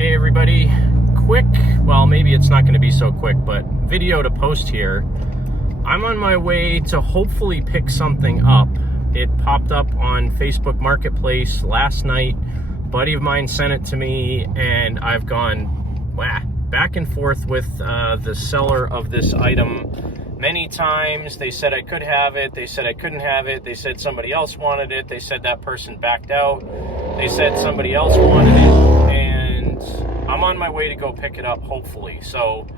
Hey everybody, quick, well maybe it's not going to be so quick, but video to post here. I'm on my way to hopefully pick something up. It popped up on Facebook Marketplace last night. A buddy of mine sent it to me and I've gone back and forth with the seller of this item many times. They said I could have it, they said I couldn't have it, they said somebody else wanted it, they said that person backed out, they said somebody else wanted it, and I'm on my way to go pick it up, hopefully. So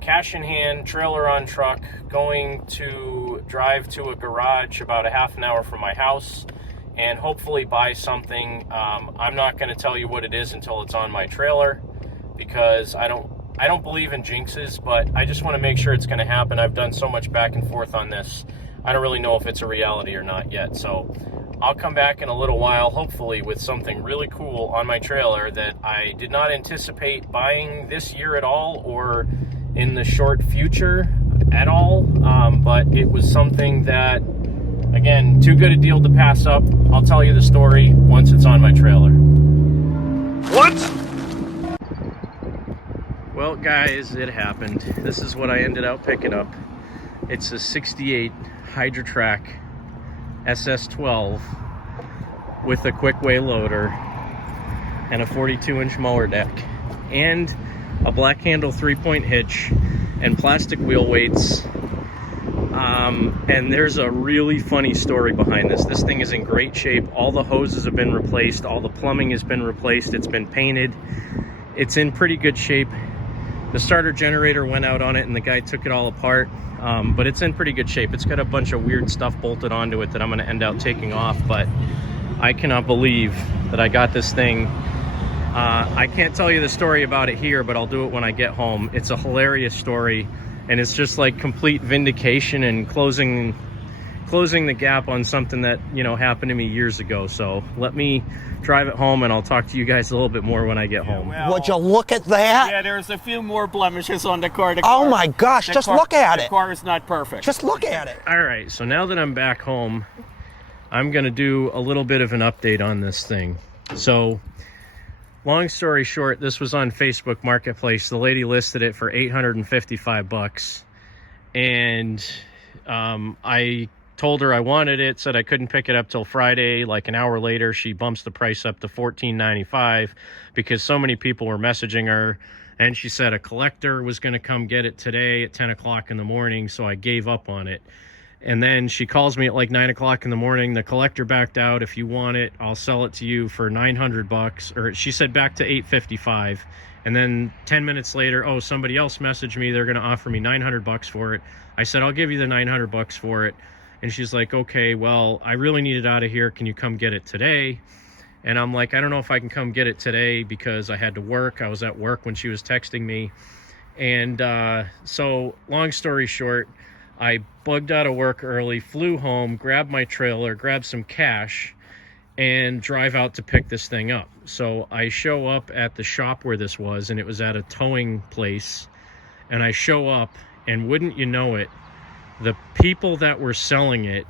cash in hand, trailer on truck, going to drive to a garage about a half an hour from my house and hopefully buy something. I'm not going to tell you what it is until it's on my trailer, because I don't believe in jinxes, but I just want to make sure it's going to happen. I've done so much back and forth on this. I don't really know if it's a reality or not yet. So I'll come back in a little while, hopefully with something really cool on my trailer that I did not anticipate buying this year at all, or in the short future at all. But it was something that, again, too good a deal to pass up. I'll tell you the story once it's on my trailer. What? Well, guys, it happened. This is what I ended up picking up. It's a 68 Hydrotrac SS12 with a quick way loader and a 42-inch mower deck and a black handle 3-point hitch and plastic wheel weights. And there's a really funny story behind this. This thing is in great shape. All the hoses have been replaced. All the plumbing has been replaced. It's been painted. It's in pretty good shape. The starter generator went out on it and the guy took it all apart, but it's in pretty good shape. It's got a bunch of weird stuff bolted onto it that I'm going to end up taking off, but I cannot believe that I got this thing. I can't tell you the story about it here, but I'll do it when I get home. It's a hilarious story, and it's just like complete vindication and closing the gap on something that, you know, happened to me years ago. So let me drive it home and I'll talk to you guys a little bit more when I get home. Well, would you look at that? Yeah, there's a few more blemishes on the car. Oh my gosh, just look at it. The car is not perfect. Just look at it. All right, so now that I'm back home, I'm gonna do a little bit of an update on this thing. So long story short, this was on Facebook Marketplace. The lady listed it for $855, and I told her I wanted it, said I couldn't pick it up till Friday. Like an hour later, she bumps the price up to $14.95 because so many people were messaging her, and she said a collector was going to come get it today at 10 o'clock in the morning, so I gave up on it. And then she calls me at like 9 o'clock in the morning. The collector backed out. If you want it, I'll sell it to you for $900. Or she said back to $855. And then 10 minutes later, oh, somebody else messaged me. They're going to offer me $900 for it. I said, I'll give you the $900 for it. And she's like, okay, well, I really need it out of here. Can you come get it today? And I'm like, I don't know if I can come get it today because I had to work. I was at work when she was texting me. And so long story short, I bugged out of work early, flew home, grabbed my trailer, grabbed some cash, and drive out to pick this thing up. So I show up at the shop where this was, and it was at a towing place. And I show up, and wouldn't you know it, the people that were selling it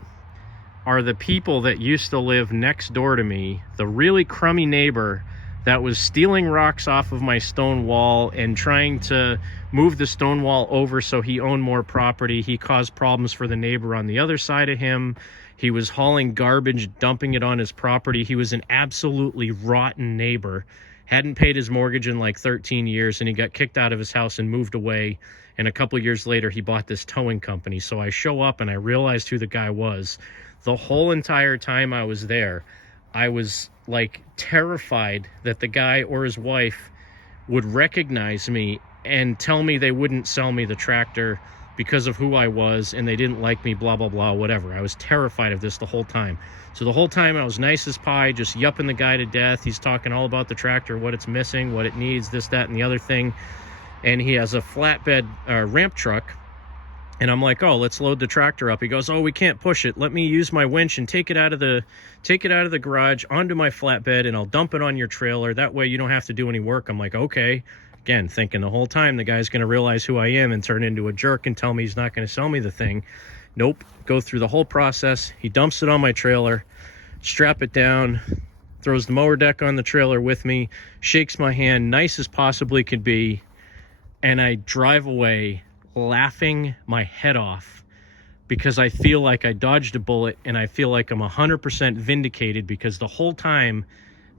are the people that used to live next door to me, the really crummy neighbor that was stealing rocks off of my stone wall and trying to move the stone wall over so he owned more property. He caused problems for the neighbor on the other side of him. He was hauling garbage, dumping it on his property. He was an absolutely rotten neighbor. Hadn't paid his mortgage in like 13 years, and he got kicked out of his house and moved away. And a couple years later, he bought this towing company. So I show up and I realized who the guy was. The whole entire time I was there, I was like terrified that the guy or his wife would recognize me and tell me they wouldn't sell me the tractor because of who I was and they didn't like me, blah, blah, blah, whatever. I was terrified of this the whole time. So the whole time I was nice as pie, just yupping the guy to death. He's talking all about the tractor, what it's missing, what it needs, this, that, and the other thing. And he has a flatbed ramp truck. And I'm like, oh, let's load the tractor up. He goes, oh, we can't push it. Let me use my winch and take it out of the garage onto my flatbed, and I'll dump it on your trailer. That way you don't have to do any work. I'm like, okay. Again, thinking the whole time the guy's going to realize who I am and turn into a jerk and tell me he's not going to sell me the thing. Nope. Go through the whole process. He dumps it on my trailer, strap it down, throws the mower deck on the trailer with me, shakes my hand, nice as possibly could be, and I drive away laughing my head off because I feel like I dodged a bullet, and I feel like I'm 100% vindicated because the whole time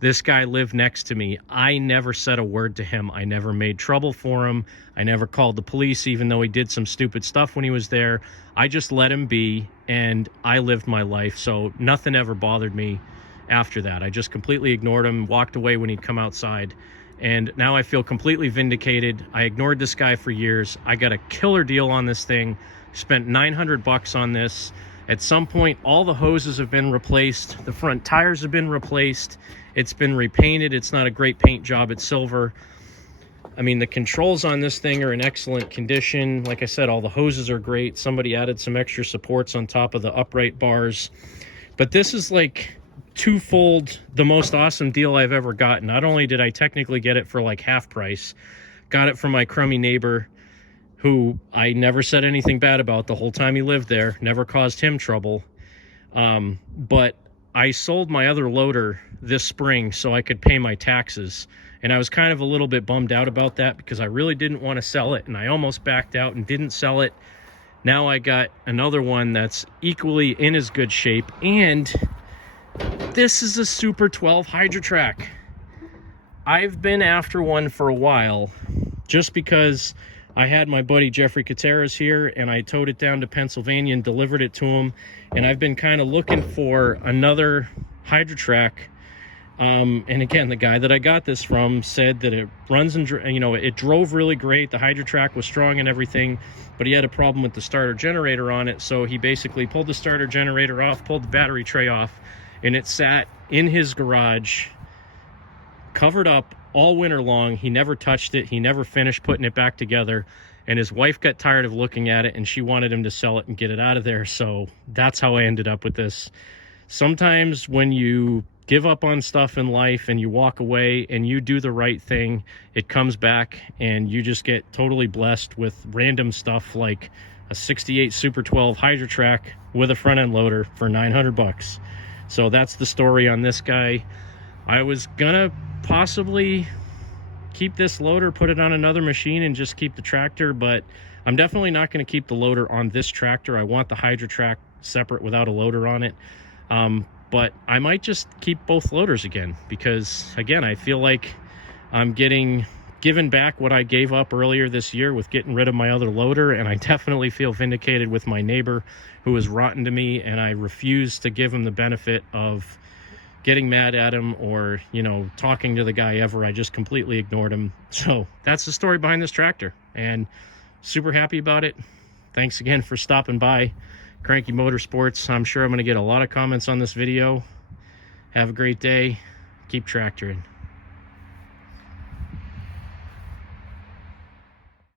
this guy lived next to me, I never said a word to him. I never made trouble for him. I never called the police, even though he did some stupid stuff when he was there. I just let him be, and I lived my life. So nothing ever bothered me after that. I just completely ignored him, walked away when he'd come outside. And now I feel completely vindicated. I ignored this guy for years. I got a killer deal on this thing. Spent $900 on this. At some point, all the hoses have been replaced. The front tires have been replaced. It's been repainted. It's not a great paint job. It's silver. I mean, the controls on this thing are in excellent condition. Like I said, all the hoses are great. Somebody added some extra supports on top of the upright bars. But this is like twofold the most awesome deal I've ever gotten. Not only did I technically get it for like half price, got it from my crummy neighbor who I never said anything bad about the whole time he lived there, never caused him trouble. But I sold my other loader this spring so I could pay my taxes. And I was kind of a little bit bummed out about that because I really didn't want to sell it. And I almost backed out and didn't sell it. Now I got another one that's equally in as good shape. And this is a Super 12 Hydrotrac. I've been after one for a while just because I had my buddy Jeffrey Kateras here, and I towed it down to Pennsylvania and delivered it to him. And I've been kind of looking for another Hydrotrac. And again, the guy that I got this from said that it runs and, you know, it drove really great. The Hydrotrac was strong and everything, but he had a problem with the starter generator on it. So he basically pulled the starter generator off, pulled the battery tray off, and it sat in his garage, covered up all winter long. He never touched it. He never finished putting it back together. And his wife got tired of looking at it, and she wanted him to sell it and get it out of there. So that's how I ended up with this. Sometimes when you give up on stuff in life and you walk away and you do the right thing, it comes back and you just get totally blessed with random stuff like a 68 Super 12 Hydrotrac with a front end loader for $900. So that's the story on this guy. I was gonna possibly keep this loader, put it on another machine, and just keep the tractor, but I'm definitely not going to keep the loader on this tractor. I want the Hydrotrac separate without a loader on it. But I might just keep both loaders again because, again, I feel like I'm getting given back what I gave up earlier this year with getting rid of my other loader, and I definitely feel vindicated with my neighbor who was rotten to me, and I refuse to give him the benefit of getting mad at him or, you know, talking to the guy ever. I just completely ignored him. So that's the story behind this tractor, and super happy about it. Thanks again for stopping by Cranky Motorsports. I'm sure I'm going to get a lot of comments on this video. Have a great day. Keep tractoring.